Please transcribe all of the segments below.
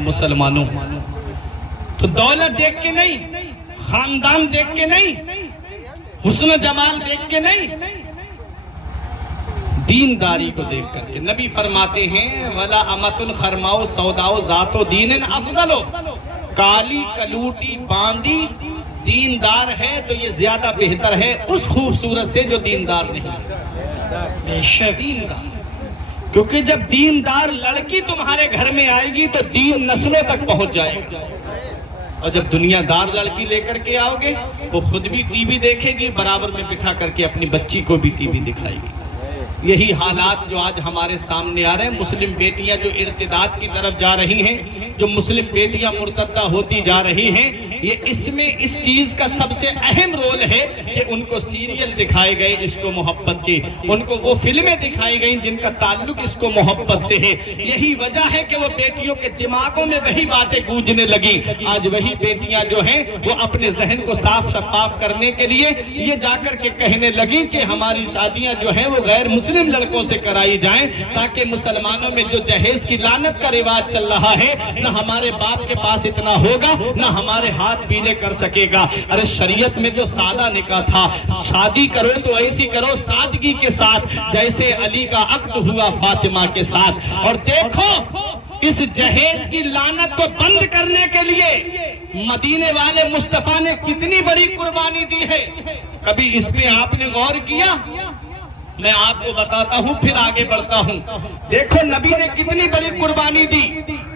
مسلمانوں، تو دولت دیکھ کے نہیں، خاندان دیکھ کے نہیں، حسن و جمال دیکھ کے نہیں، دینداری کو دیکھ کر کے نبی فرماتے ہیں وَلَا أَمَةٌ خَرْمَاءُ سَوْدَاءُ ذَاتُ دِینٍ أَفْضَلُ، کالی کلوٹی باندی دیندار ہے تو یہ زیادہ بہتر ہے اس خوبصورت سے جو دیندار نہیں ہے۔ دیندار، کیونکہ جب دیندار لڑکی تمہارے گھر میں آئے گی تو دین نسلوں تک پہنچ جائے گا، اور جب دنیا دار لڑکی لے کر کے آؤ گے وہ خود بھی ٹی وی دیکھے گی، برابر میں بٹھا کر کے اپنی بچی کو بھی ٹی وی دکھائے گی۔ یہی حالات جو آج ہمارے سامنے آ رہے ہیں، مسلم بیٹیاں جو ارتداد کی طرف جا رہی ہیں، جو مسلم بیٹیاں مرتدہ ہوتی جا رہی ہیں، یہ اس میں اس چیز کا سب سے اہم رول ہے کہ ان کو سیریل دکھائے گئے عشق و محبت کے، ان کو وہ فلمیں دکھائی گئیں جن کا تعلق عشق و محبت سے ہے۔ یہی وجہ ہے کہ وہ بیٹیوں کے دماغوں میں وہی باتیں گونجنے لگی۔ آج وہی بیٹیاں جو ہیں وہ اپنے ذہن کو صاف شفاف کرنے کے لیے یہ جا کر کے کہنے لگی کہ ہماری شادیاں جو ہیں وہ غیر مسلم لڑکوں سے کرائی جائیں، تاکہ مسلمانوں میں جو جہیز کی لعنت کا رواج چل رہا ہے نہ ہمارے باپ کے پاس اتنا ہوگا نہ ہمارے ہاتھ پیلے کر سکے گا۔ ارے شریعت میں جو سادہ نکاح تھا، شادی کرو تو ایسی کرو سادگی کے ساتھ جیسے علی کا عقد ہوا فاطمہ کے ساتھ۔ اور دیکھو اس جہیز کی لعنت کو بند کرنے کے لیے مدینے والے مصطفیٰ نے کتنی بڑی قربانی دی ہے، کبھی اس پہ آپ نے غور کیا؟ میں آپ کو بتاتا ہوں پھر آگے بڑھتا ہوں۔ دیکھو نبی نے کتنی بڑی قربانی دی۔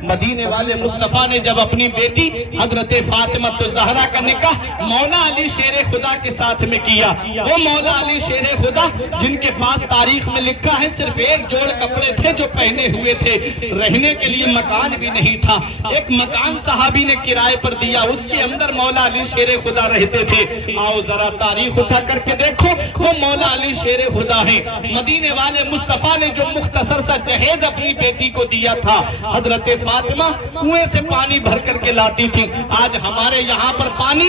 مدینے والے مصطفیٰ نے جب اپنی بیٹی حضرت فاطمہ الزہرا کا نکاح مولا علی شیر خدا کے ساتھ میں کیا، وہ مولا علی شیر خدا جن کے پاس تاریخ میں لکھا ہے صرف ایک جوڑ کپڑے تھے جو پہنے ہوئے تھے، رہنے کے لیے مکان بھی نہیں تھا، ایک مکان صحابی نے کرائے پر دیا، اس کے اندر مولا علی شیر خدا رہتے تھے۔ آؤ ذرا تاریخ اٹھا کر کے دیکھو، وہ مولا علی شیر خدا ہے۔ مدینے والے مصطفیٰ نے جو مختصر سا جہیز اپنی بیٹی کو دیا تھا، حضرت فاطمہ کنویں سے پانی بھر کر کے لاتی تھی۔ آج ہمارے یہاں پر پانی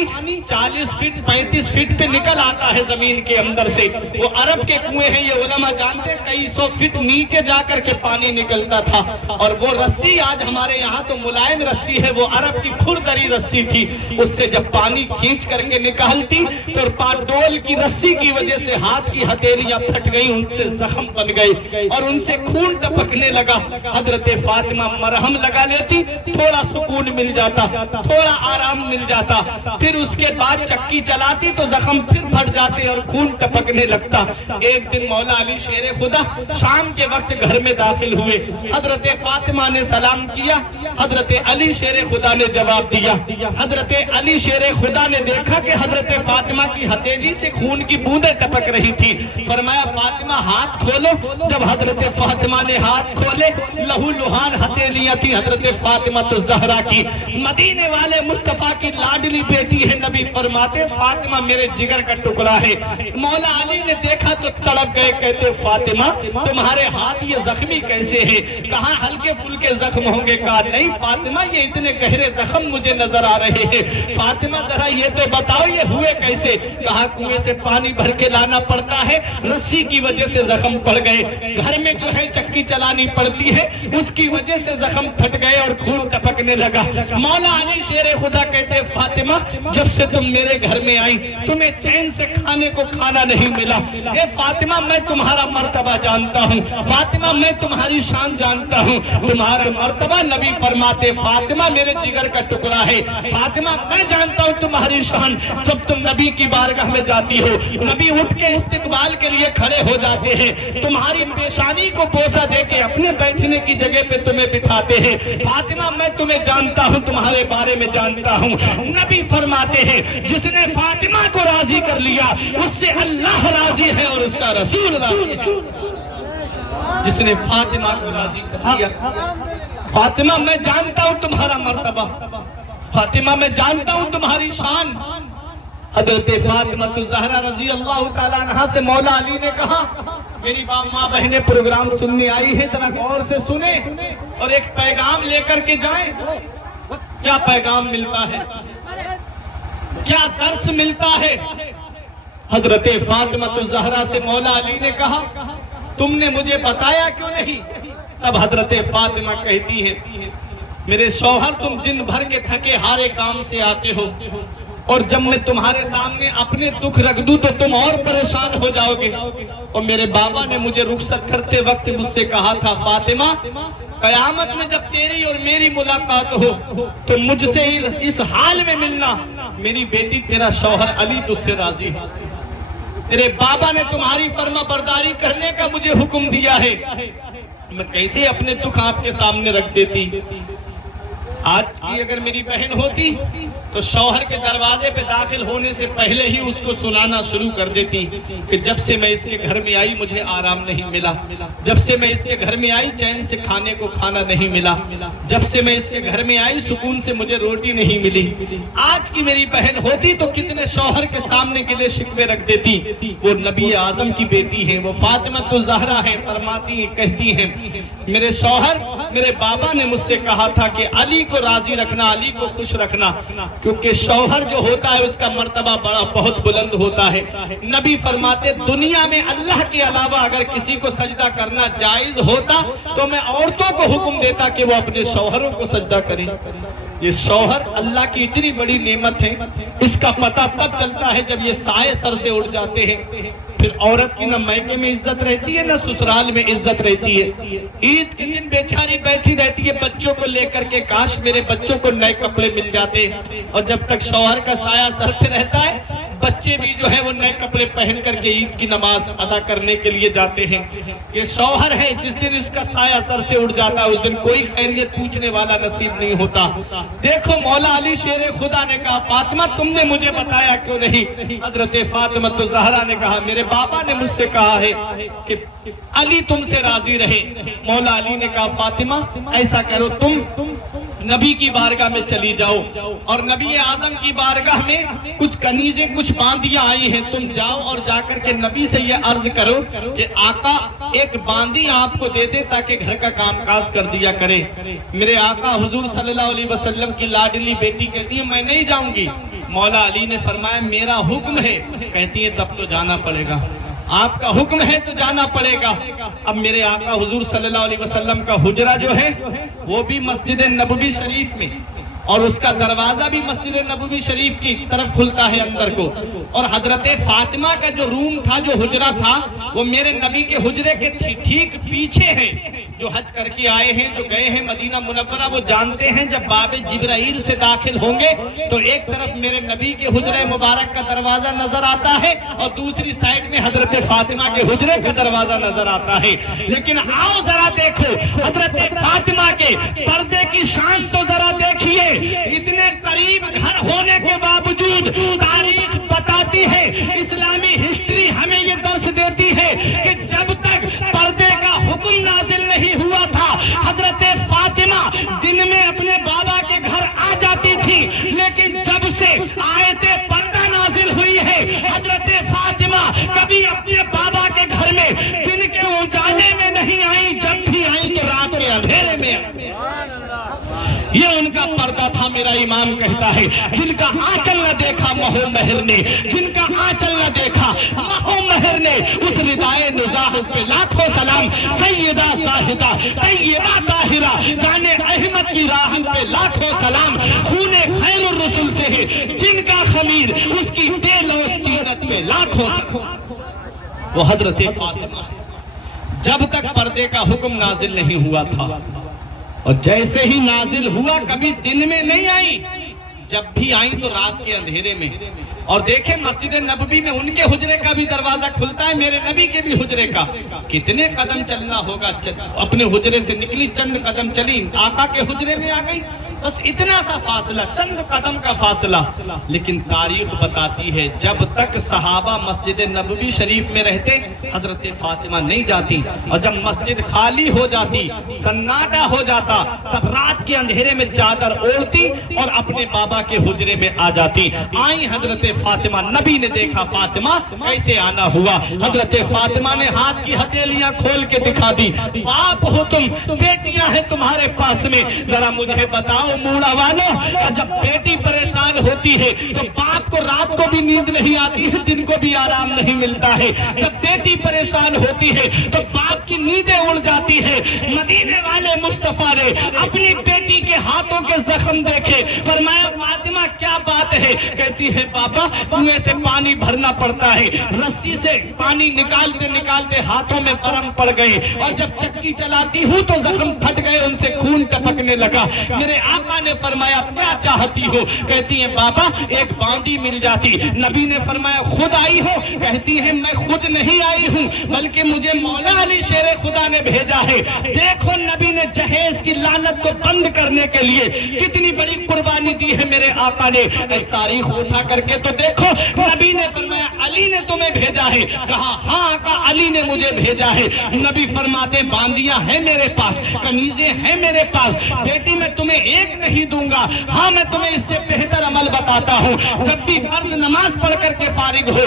40 فٹ 35 فٹ پہ نکل آتا ہے زمین کے اندر سے، وہ عرب کے کنویں ہیں، یہ علماء جانتے ہیں کئی سو فٹ نیچے جا کر کے پانی نکلتا تھا، اور وہ رسی آج ہمارے یہاں تو ملائم رسی ہے، وہ عرب کی کھردری رسی تھی، اس سے جب پانی کھینچ کر کے نکالتی تو ڈول کی رسی کی وجہ سے ہاتھ کی ہتھیلیاں پھٹ گئی، ان سے زخم بن گئے اور ان سے خون ٹپکنے لگا۔ حضرت فاطمہ مرہم لگا لیتی، تھوڑا سکون مل جاتا، تھوڑا آرام مل جاتا، پھر اس کے بعد چکی چلاتی تو زخم پھر پھٹ جاتے اور خون ٹپکنے لگتا۔ ایک دن مولا علی شیر خدا شام کے وقت گھر میں داخل ہوئے، حضرت فاطمہ نے سلام کیا، حضرت علی شیر خدا نے جواب دیا۔ حضرت علی شیر خدا نے دیکھا کہ حضرت فاطمہ کی ہتھیلی سے خون کی بوندیں ٹپک رہی تھی، فرمایا فاطمہ ہاتھ کھولو۔ جب حضرت فاطمہ نے ہاتھ کھولے، لہو لہان ہتھیلیاں تھی حضرت فاطمہ الزہرا کی، مدینے والے مصطفیٰ کی لاڈلی بیٹی ہے۔ نبی فرماتے فاطمہ میرے جگر کا ٹکڑا ہے۔ مولا علی نے دیکھا تو تڑپ گئے، کہتے فاطمہ تمہارے ہاتھ یہ زخمی کیسے ہیں؟ کہاں ہلکے پھلکے زخم ہوں گے؟ کہا نہیں فاطمہ یہ اتنے گہرے زخم مجھے نظر آ رہے ہیں۔ فاطمہ ذرا یہ تو بتاؤ یہ ہوئے کیسے؟ کہا کنویں سے پانی بھر کے لانا پڑتا ہے، رسی کی وجہ سے زخم پڑ گئے، گھر میں جو ہے چکی چلانی پڑتی ہے اس کی وجہ سے زخم پھٹ گئے اور خون ٹپکنے لگا۔ مولا علی شیر خدا کہتے فاطمہ جب سے تم میرے گھر میں آئی تمہیں چین سے کھانے کو کھانا نہیں ملا۔ اے فاطمہ میں تمہارا مرتبہ جانتا ہوں، فاطمہ میں تمہاری شان جانتا ہوں، تمہارا مرتبہ نبی فرماتے فاطمہ میرے جگر کا ٹکڑا ہے، فاطمہ میں جانتا ہوں تمہاری شان۔ جب تم نبی کی بارگاہ میں جاتی ہو نبی اٹھ کے استقبال کے لیے کھڑے ہو جاتے ہیں، تمہاری پیشانی کو بوسہ دے کے اپنے بیٹھنے کی جگہ پہ تمہیں بٹھاتے ہیں۔ فاطمہ میں تمہیں جانتا ہوں، تمہارے بارے میں جانتا ہوں۔ نبی فرماتے ہیں جس نے فاطمہ کو راضی کر لیا اس سے اللہ راضی ہے اور اس کا رسول راضی ہے۔ جس نے فاطمہ کو راضی کر لیا، فاطمہ میں جانتا ہوں تمہارا مرتبہ، فاطمہ میں جانتا ہوں تمہاری شان۔ حضرت فاطمہ الزہرا رضی اللہ تعالیٰ عنہ سے مولا علی نے کہا میری ماں بہنیں پروگرام سننے آئی ہیں، ذرا غور سے سنیں اور ایک پیغام لے کر کے جائیں۔ کیا پیغام ملتا ہے، کیا درس ملتا ہے؟ حضرت فاطمہ الزہرا سے مولا علی نے کہا تم نے مجھے بتایا کیوں نہیں؟ تب حضرت فاطمہ کہتی ہے میرے شوہر تم دن بھر کے تھکے ہارے کام سے آتے ہو اور جب میں تمہارے سامنے اپنے دکھ رکھ دوں تو تم اور پریشان ہو جاؤ گے. اور میرے بابا نے مجھے رخصت کرتے وقت مجھ سے کہا تھا فاطمہ قیامت میں جب تیری اور میری ملاقات ہو تو مجھ سے اس حال میں ملنا میری بیٹی تیرا شوہر علی تجھ سے راضی ہے. تیرے بابا نے تمہاری فرما برداری کرنے کا مجھے حکم دیا ہے. میں کیسے اپنے دکھ آپ کے سامنے رکھ دیتی. آج کی اگر میری بہن ہوتی تو شوہر کے دروازے پہ داخل ہونے سے پہلے ہی اس کو سنانا شروع کر دیتی کہ جب سے میں اس کے گھر میں آئی مجھے آرام نہیں ملا, جب سے میں اس کے گھر میں آئی چین سے کھانے کو کھانا نہیں ملا, جب سے میں اس کے گھر میں آئی سکون سے مجھے روٹی نہیں ملی. آج کی میری بہن ہوتی تو کتنے شوہر کے سامنے گلے شکوے رکھ دیتی. وہ نبی اعظم کی بیٹی ہے, وہ فاطمہ الزہرا ہے, فرماتی ہیں کہتی ہیں میرے شوہر میرے بابا نے مجھ سے کہا تھا کہ علی کو راضی رکھنا, علی کو خوش رکھنا, کیونکہ شوہر جو ہوتا ہے اس کا مرتبہ بڑا بہت بلند ہوتا ہے. نبی فرماتے دنیا میں اللہ کے علاوہ اگر کسی کو سجدہ کرنا جائز ہوتا تو میں عورتوں کو حکم دیتا کہ وہ اپنے شوہروں کو سجدہ کریں. یہ شوہر اللہ کی اتنی بڑی نعمت ہے, اس کا پتہ تب چلتا ہے جب یہ سائے سر سے اڑ جاتے ہیں. پھر عورت کی نہ میکے میں عزت رہتی ہے نہ سسرال میں عزت رہتی ہے. عید کے دن بیچاری بیٹھی رہتی ہے بچوں کو لے کر کے, کاش میرے بچوں کو نئے کپڑے مل جاتے. اور جب تک شوہر کا سایہ سر پہ رہتا ہے بچے بھی جو ہے وہ نئے کپڑے پہن کر کے عید کی نماز ادا کرنے کے لیے جاتے ہیں. یہ شوہر ہے جس دن اس کا سایہ سر سے اڑ جاتا ہے اس دن کوئی خیریت پوچھنے والا نصیب نہیں ہوتا. دیکھو مولا علی شیر خدا نے کہا فاطمہ تم نے مجھے بتایا کیوں نہیں. حضرت فاطمہ الزہرا نے کہا میرے بابا نے مجھ سے کہا ہے کہ علی تم سے راضی رہے. مولا علی نے کہا فاطمہ ایسا کرو تم نبی کی بارگاہ میں چلی جاؤ اور نبی اعظم کی بارگاہ میں کچھ کنیزیں کچھ باندیاں آئی ہیں, تم جاؤ اور جا کر کے نبی سے یہ عرض کرو کہ آقا ایک باندی آپ کو دے دے تاکہ گھر کا کام کاج کر دیا کرے. میرے آقا حضور صلی اللہ علیہ وسلم کی لاڈلی بیٹی کہتی ہے میں نہیں جاؤں گی. مولا علی نے فرمایا میرا حکم ہے. کہتی ہے تب تو جانا پڑے گا, آپ کا حکم ہے تو جانا پڑے گا. اب میرے آقا حضور صلی اللہ علیہ وسلم کا حجرہ جو ہے وہ بھی مسجد نبوی شریف میں اور اس کا دروازہ بھی مسجد نبوی شریف کی طرف کھلتا ہے اندر کو. اور حضرت فاطمہ کا جو روم تھا جو حجرہ تھا وہ میرے نبی کے حجرے کے ٹھیک پیچھے ہے. جو حج کر کے آئے ہیں جو گئے ہیں مدینہ منورہ وہ جانتے ہیں جب باب جبرائیل سے داخل ہوں گے تو ایک طرف میرے نبی کے حجرے مبارک کا دروازہ نظر آتا ہے اور دوسری سائڈ میں حضرت فاطمہ کے حجرے کا دروازہ نظر آتا ہے. لیکن آؤ ذرا دیکھو حضرت فاطمہ کے پردے کی شان تو ذرا دیکھیے. اتنے قریب گھر ہونے کے باوجود تاریخ بتاتی ہے, اسلامی ہسٹری ہمیں یہ درس دیتی ہے کہ جب تک پردے کا حکم نازل نہیں ہوا تھا حضرت فاطمہ دن میں اپنے بابا کے گھر آ جاتی تھی. لیکن جب سے آیت پردہ نازل ہوئی ہے حضرت فاطمہ کبھی اپنے بابا کے گھر میں دن کے اجالے میں نہیں آئی, جب بھی آئی تو رات کے اندھیرے میں. یہ ان کا پردہ تھا. میرا امام کہتا ہے جن کا آنچل نہ دیکھا مہو مہر نے, جن کا آنچل نہ دیکھا مہو مہر نے, اس ردائے نزاہت پہ لاکھوں سلام. سیدہ زاہدہ طیبہ طاہرہ جان احمد کی راحت پہ لاکھوں سلام. خون خیر الرسول سے ہے جن کا خمیر اس کی دل و استینت پہ لاکھوں سلام. وہ حضرت فاطمہ جب تک پردے کا حکم نازل نہیں ہوا تھا اور جیسے ہی نازل ہوا کبھی دن میں نہیں آئی, جب بھی آئی تو رات کے اندھیرے میں. اور دیکھیں مسجد نبوی میں ان کے حجرے کا بھی دروازہ کھلتا ہے, میرے نبی کے بھی حجرے کا. کتنے قدم چلنا ہوگا, اپنے حجرے سے نکلی چند قدم چلی آقا کے حجرے میں آ گئی, بس اتنا سا فاصلہ, چند قدم کا فاصلہ. لیکن تاریخ بتاتی ہے جب تک صحابہ مسجد نبوی شریف میں رہتے حضرت فاطمہ نہیں جاتی, اور جب مسجد خالی ہو جاتی سناٹا ہو جاتا تب رات کے اندھیرے میں چادر اوڑھتی اور اپنے بابا کے حجرے میں آ جاتی. آئی حضرت فاطمہ, نبی نے دیکھا فاطمہ کیسے آنا ہوا. حضرت فاطمہ نے ہاتھ کی ہتھیلیاں کھول کے دکھا دی, باپ ہو تم, بیٹیاں ہیں تمہارے پاس میں, ذرا مجھے بتاؤ موڑا والوں، اور جب بیٹی پریشان ہوتی ہے تو باپ کو رات کو بھی نیند نہیں آتی ہے، دن کو بھی آرام نہیں ملتا ہے۔ جب بیٹی پریشان ہوتی ہے تو باپ کی نیندیں اڑ جاتی ہے۔ مدینے والے مصطفیٰ نے اپنی بیٹی کے ہاتھوں کے زخم دیکھے، فرمایا فاطمہ کیا بات ہے؟ کہتی ہے بابا کنویں سے پانی بھرنا پڑتا ہے، رسی سے پانی نکالتے نکالتے ہاتھوں میں برم پڑ گئے، اور جب چکی چلاتی ہوں تو زخم پھٹ گئے، ان سے خون ٹپکنے لگا۔ میرے آقا نے فرمایا کیا چاہتی ہو؟ کہتی ہے بابا ایک باندی مل جاتی۔ نبی نے فرمایا خود آئی ہو؟ کہتی ہے میں خود نہیں آئی ہوں بلکہ مجھے مولا علی شیر خدا نے بھیجا ہے۔ دیکھو نبی نے جہیز کی لعنت کو بند کرنے کے لیے کتنی بڑی قربانی دی ہے میرے آقا نے۔ ایک تاریخ اٹھا کر کے تو دیکھو، نبی نے فرمایا علی نے تمہیں بھیجا ہے؟ کہا ہاں آقا علی نے مجھے بھیجا ہے۔ نبی فرماتے باندیاں ہیں میرے پاس، کنیزیں ہیں میرے پاس، بیٹی میں تمہیں ایک نہیں دوں گا، ہاں میں تمہیں اس سے بہتر عمل بتاتا ہوں۔ جب بھی فرض نماز پڑھ کر کے فارغ ہو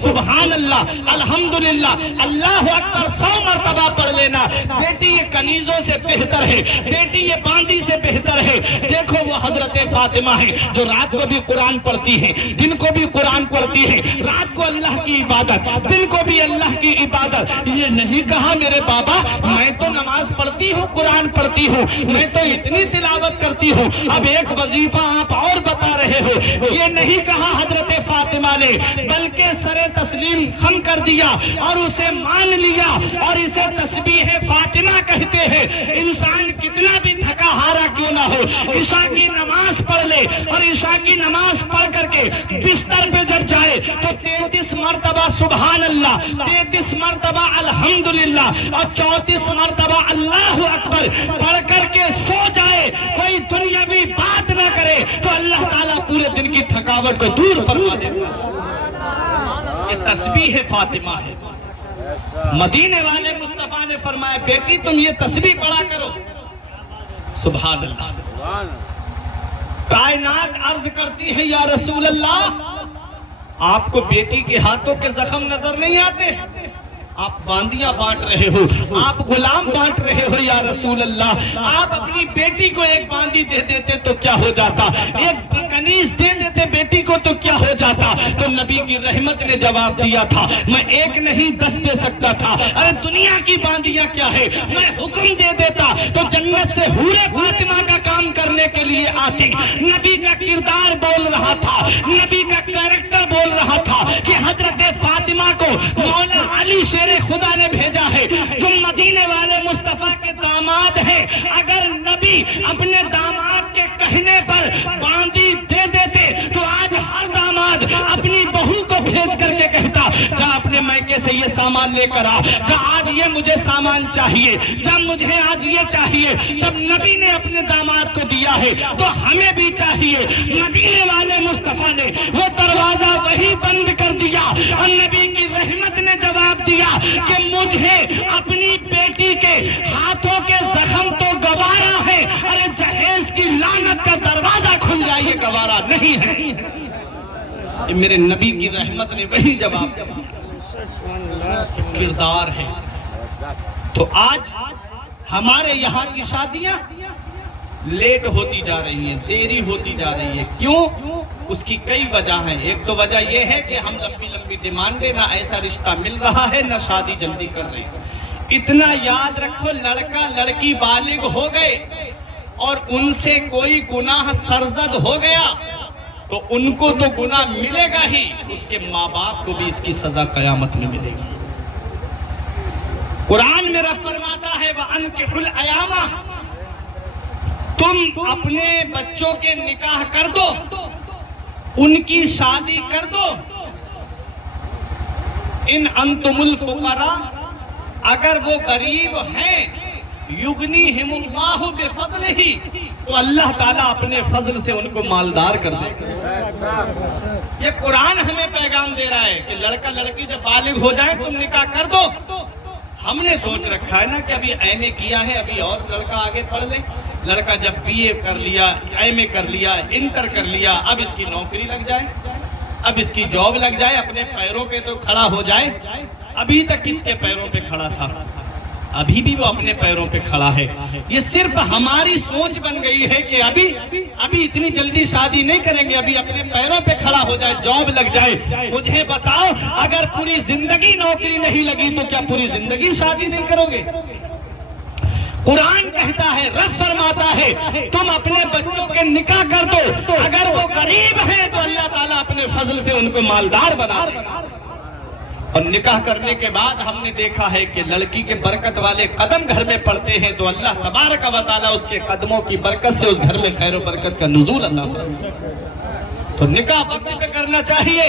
سبحان اللہ الحمدللہ اللہ اکبر 100 مرتبہ پڑھ لینا۔ بیٹی یہ کنیزوں سے بہتر ہے، بیٹی یہ باندی سے بہتر ہے۔ دیکھو وہ حضرت فاطمہ ہے جو رات کو بھی قرآن پڑھتی ہے، دن کو بھی قرآن پڑھتی ہے، رات کو اللہ کی عبادت، دن کو بھی اللہ کی عبادت۔ یہ نہیں کہا میرے بابا میں تو نماز پڑھتی ہوں، قرآن پڑھتی ہوں، میں تو اتنی تلاوت کرتی ہوں، اب ایک وظیفہ آپ اور بتا رہے ہو۔ یہ نہیں کہا حضرت فاطمہ نے، بلکہ سر تسلیم خم کر دیا اور اسے مان لیا، اور اسے تسبیح فاطمہ کہتے ہیں۔ انسان کتنا بھی تھکا ہارا کیوں نہ ہو، عشاء کی نماز پڑھ لے، اور عشاء کی نماز پڑھ کر کے بستر پہ جب جائے تو 33 مرتبہ سبحان اللہ، 33 مرتبہ الحمدللہ، اور 34 مرتبہ اللہ اکبر پڑھ کر کے سو جائے، کوئی دنیاوی بات نہ کرے تو اللہ تعالیٰ پورے دن کی تھکاوٹ کو دور فرما دیتا ہے۔ یہ تسبیح فاطمہ ہے۔ مدینے والے مصطفیٰ نے فرمایا بیٹی تم یہ تسبیح پڑھا کرو۔ سبحان اللہ۔ کائنات عرض کرتی ہے یا رسول اللہ آپ کو بیٹی کے ہاتھوں کے زخم نظر نہیں آتے؟ آپ باندیاں بانٹ رہے ہو، آپ غلام بانٹ رہے ہو یا رسول اللہ، آپ اپنی بیٹی کو ایک باندی دے دیتے تو کیا ہو جاتا، ایک کنیز دے دیتے بیٹی کو تو کیا ہو جاتا؟ تو نبی کی رحمت نے جواب دیا تھا میں ایک نہیں 10 دے سکتا تھا۔ ارے دنیا کی باندیاں کیا ہے، میں حکم دے دیتا تو جنت سے حور فاطمہ کا کام کرنے کے لیے آتی۔ نبی کا کردار بول رہا تھا، نبی کا کریکٹر بول رہا تھا کہ حضرت فاطمہ کو مولا علی شیر خدا نے بھیجا ہے، جو مدینے والے مصطفیٰ کے داماد ہیں۔ اگر نبی اپنے داماد کے کہنے پر باندی دے دیتے تو آج ہر داماد اپنی بہو کو بھیج کر کے کہتا جا اپنے میکے سے یہ سامان لے کر آ، جا آج یہ مجھے سامان چاہیے، جا مجھے آج یہ چاہیے۔ جب نبی نے اپنے داماد کو دیا ہے تو ہمیں بھی چاہیے۔ مدینے والے مصطفیٰ نے وہ دروازہ وہی بند کر دیا، اور نبی کی رحمت نے جواب دیا کہ مجھے اپنی بیٹی کے ہاتھوں کے زخم تو گوارا ہے، ارے جہیز کی لعنت کا دروازہ کھل جائے یہ گوارا نہیں ہے۔ میرے نبی کی رحمت نے وہی جواب دیا، کردار ہے۔ تو آج ہمارے یہاں کی شادیاں لیٹ ہوتی جا رہی ہیں، دیری ہوتی جا رہی ہے۔ کیوں؟ اس کی کئی وجہ ہیں۔ ایک تو وجہ یہ ہے کہ ہم لمبی لمبی ڈیمانڈیں، نہ ایسا رشتہ مل رہا ہے، نہ شادی جلدی کر رہے ہیں۔ اتنا یاد رکھو لڑکا لڑکی بالغ ہو گئے اور ان سے کوئی گناہ سرزد ہو گیا تو ان کو تو گناہ ملے گا ہی، اس کے ماں باپ کو بھی اس کی سزا قیامت میں ملے گی۔ قرآن میں رب فرماتا ہے وَأَنْكِحُوا الْأَيَامَ، تم اپنے بچوں کے نکاح کر دو، ان کی شادی کر دو۔ ان انتم الفقراء، اگر وہ غریب ہیں، یغنیہم اللہ بفضلہ، تو اللہ تعالیٰ اپنے فضل سے ان کو مالدار کر دے گا۔ یہ قرآن ہمیں پیغام دے رہا ہے کہ لڑکا لڑکی جب بالغ ہو جائے تم نکاح کر دو۔ ہم نے سوچ رکھا ہے نا کہ ابھی ایم اے کیا ہے، ابھی اور لڑکا آگے پڑھ لے۔ لڑکا جب بی اے کر لیا، ایم اے کر لیا، انٹر کر لیا، اب اس کی نوکری لگ جائے، اب اس کی جاب لگ جائے، اپنے پیروں پہ تو کھڑا ہو جائے۔ ابھی تک کس کے پیروں پہ کھڑا تھا؟ ابھی بھی وہ اپنے پیروں پہ کھڑا ہے. یہ صرف ہماری سوچ بن گئی ہے کہ ابھی اتنی جلدی شادی نہیں کریں گے, ابھی اپنے پیروں پہ کھڑا ہو جائے, جاب لگ جائے. مجھے بتاؤ اگر پوری زندگی نوکری نہیں لگی تو کیا پوری زندگی شادی نہیں کرو گے؟ قرآن کہتا ہے, رب فرماتا ہے تم اپنے بچوں کے نکاح کر دو, اگر وہ غریب ہیں تو اللہ تعالیٰ اپنے فضل سے ان کو مالدار بنا دے. اور نکاح کرنے کے بعد ہم نے دیکھا ہے کہ لڑکی کے برکت والے قدم گھر میں پڑتے ہیں تو اللہ تبارک و تعالیٰ اس کے قدموں کی برکت سے اس گھر میں خیر و برکت کا نزول عطا فرماتا ہے. تو نکاح وقت پہ کرنا چاہیے.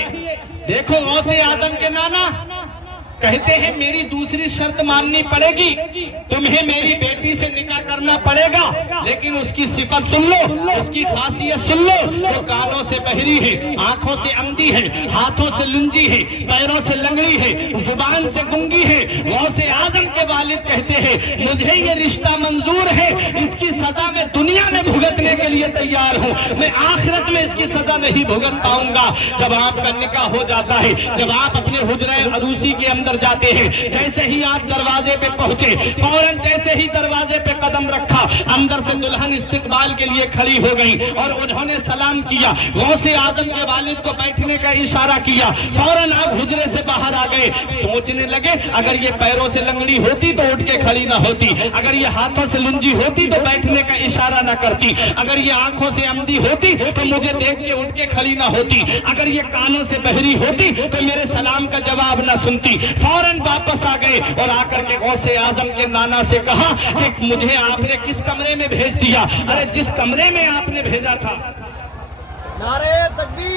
دیکھو غوث اعظم کے نانا کہتے ہیں میری دوسری شرط ماننی پڑے گی, تمہیں میری بیٹی سے نکاح کرنا پڑے گا, لیکن اس کی صفت سن لو, اس کی خاصیت سن لو. وہ کانوں سے بہری ہے, آنکھوں سے اندھی ہے, ہاتھوں سے لنجی ہے, پیروں سے لنگڑی ہے, زبان سے گنگی ہے. غوث اعظم کے والد کہتے ہیں مجھے یہ رشتہ منظور ہے, اس کی سزا میں دنیا میں بھگتنے کے لیے تیار ہوں, میں آخرت میں اس کی سزا نہیں بھگت پاؤں گا. جب آپ کا نکاح ہو جاتا ہے, جب آپ اپنے حجرہ عروسی کے اندر جاتے ہیں, جیسے ہی آپ دروازے پہ پہنچے, فوراً جیسے ہی دروازے پہ قدم رکھا, اندر سے دلہن استقبال کے لیے کھڑی ہو گئی اور انہوں نے سلام کیا. غوث اعظم کے والد کو بیٹھنے کا اشارہ کیا, فوراً آپ حجرے سے باہر آ گئے. سوچنے لگے اگر یہ پیروں سے لنگڑی ہوتی تو اٹھ کے کھڑی نہ ہوتی, اگر یہ ہاتھوں سے لنجی ہوتی تو بیٹھنے کا اشارہ نہ کرتی, اگر یہ آنکھوں سے اندھی ہوتی تو مجھے دیکھ کے اٹھ کے کھڑی نہ ہوتی, اگر یہ کانوں سے بہری ہوتی تو میرے سلام کا جواب نہ سنتی. فوراً واپس آ گئے اور آ کر کے غوث اعظم کے نانا سے کہا کہ مجھے آپ نے کس کمرے میں بھیج دیا؟ ارے جس کمرے میں آپ نے بھیجا تھا. نعرہ تکبیر.